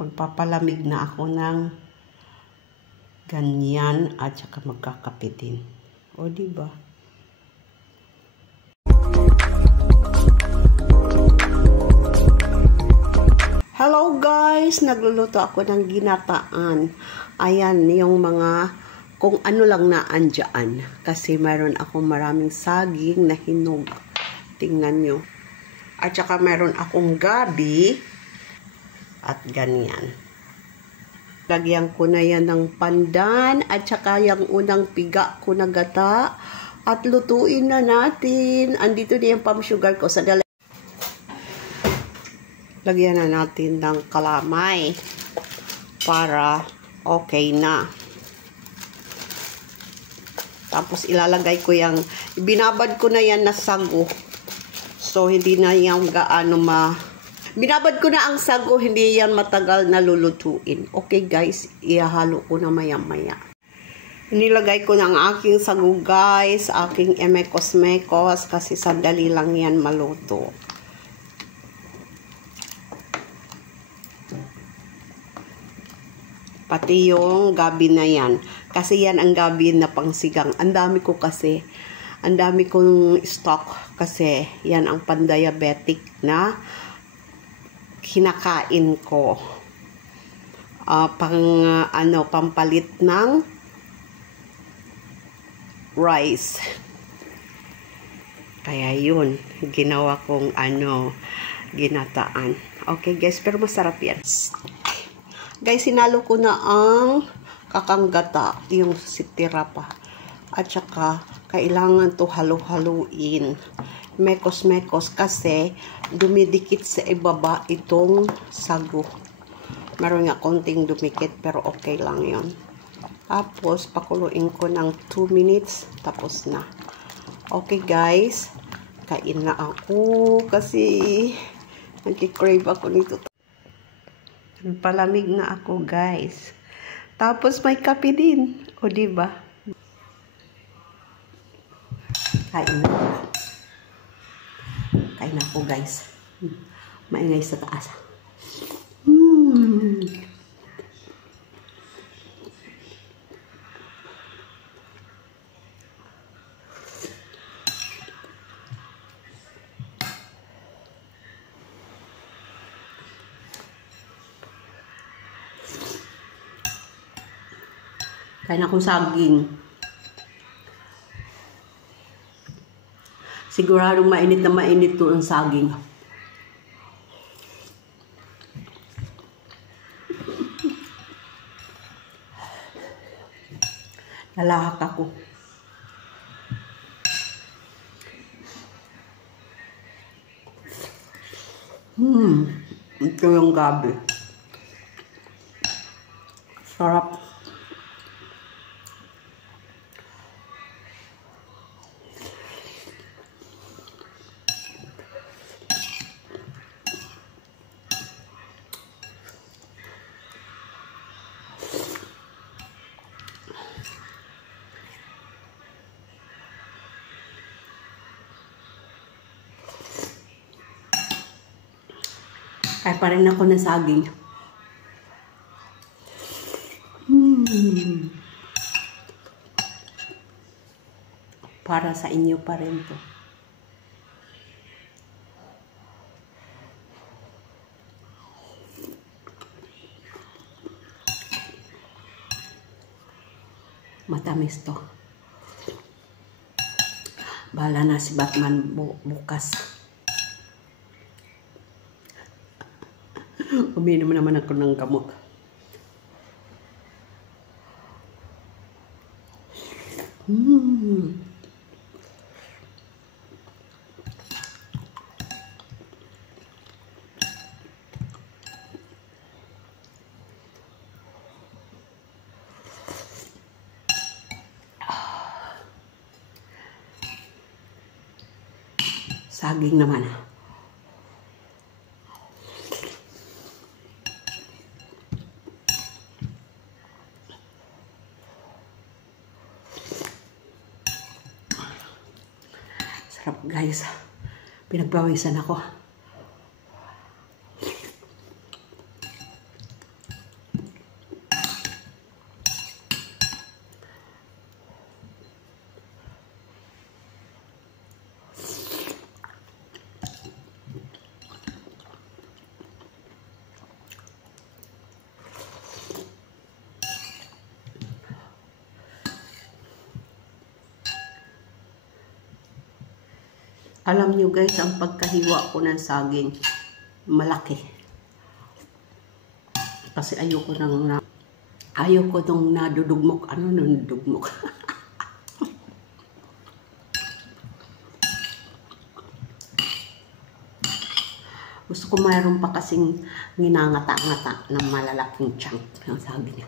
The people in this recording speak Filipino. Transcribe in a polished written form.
Magpapalamig na ako ng ganyan at saka magkakape din. O, diba? Hello guys! Nagluluto ako ng ginataan. Ayan, yung mga kung ano lang na andyan. Kasi mayroon akong maraming saging na hinog. Tingnan nyo. At saka mayroon akong gabi. At ganyan. Lagyan ko na yan ng pandan. At saka yung unang piga ko na gata. At lutuin na natin. Andito na yung palm sugar ko. Sadali. Lagyan na natin ng kalamay para okay na. Tapos ilalagay ko yung, binabad ko na yan na sago. So hindi na yan gaano binabad ko na ang sago, hindi yan matagal na lulutuin. Okay guys, ihalo ko na maya-maya. Nilagay ko na ang aking sago guys, aking emekos-mekos kasi sandali lang yan maluto. Pati yung gabi na yan. Kasi yan ang gabi na pangsigang. Ang dami ko kasi. Ang dami kong stock. Kasi yan ang pan-diabetic na kinakain ko. Pampalit ng rice. Kaya yun. Ginawa kong ginataan. Okay guys, pero masarap yan. Guys, sinalo ko na ang kakanggata, yung sitira pa. At saka, kailangan to halo-haluin. Mekos-mekos kasi dumidikit sa ibaba itong sago. Meron nga konting dumikit pero okay lang yon. Tapos, pakuluin ko ng 2 minutes. Tapos na. Okay guys, kain na ako kasi nagkikrave ako nito. Palamig na ako, guys. Tapos may kape din. O, diba? Kain na. Kain na ako, guys. Maingay sa taas. Kain akong saging. Siguradong mainit na mainit to ang saging. Lalahak ako. Ito yung gabi. Sarap. Kaya pa rin ako na saging. Para sa inyo pa rin to. Matamis to. Bahala na si Batman bukas. Uminom naman ako ng gamot. Saging naman. Sarap guys. Pinagbawisan ako. Alam nyo guys, ang pagkahiwa ko ng saging, malaki. Kasi ayoko nung nadudugmok. Ano nung dugmok? Gusto ko mayroon pa kasing ginangata-ngata ng malalaking chunk ng saging.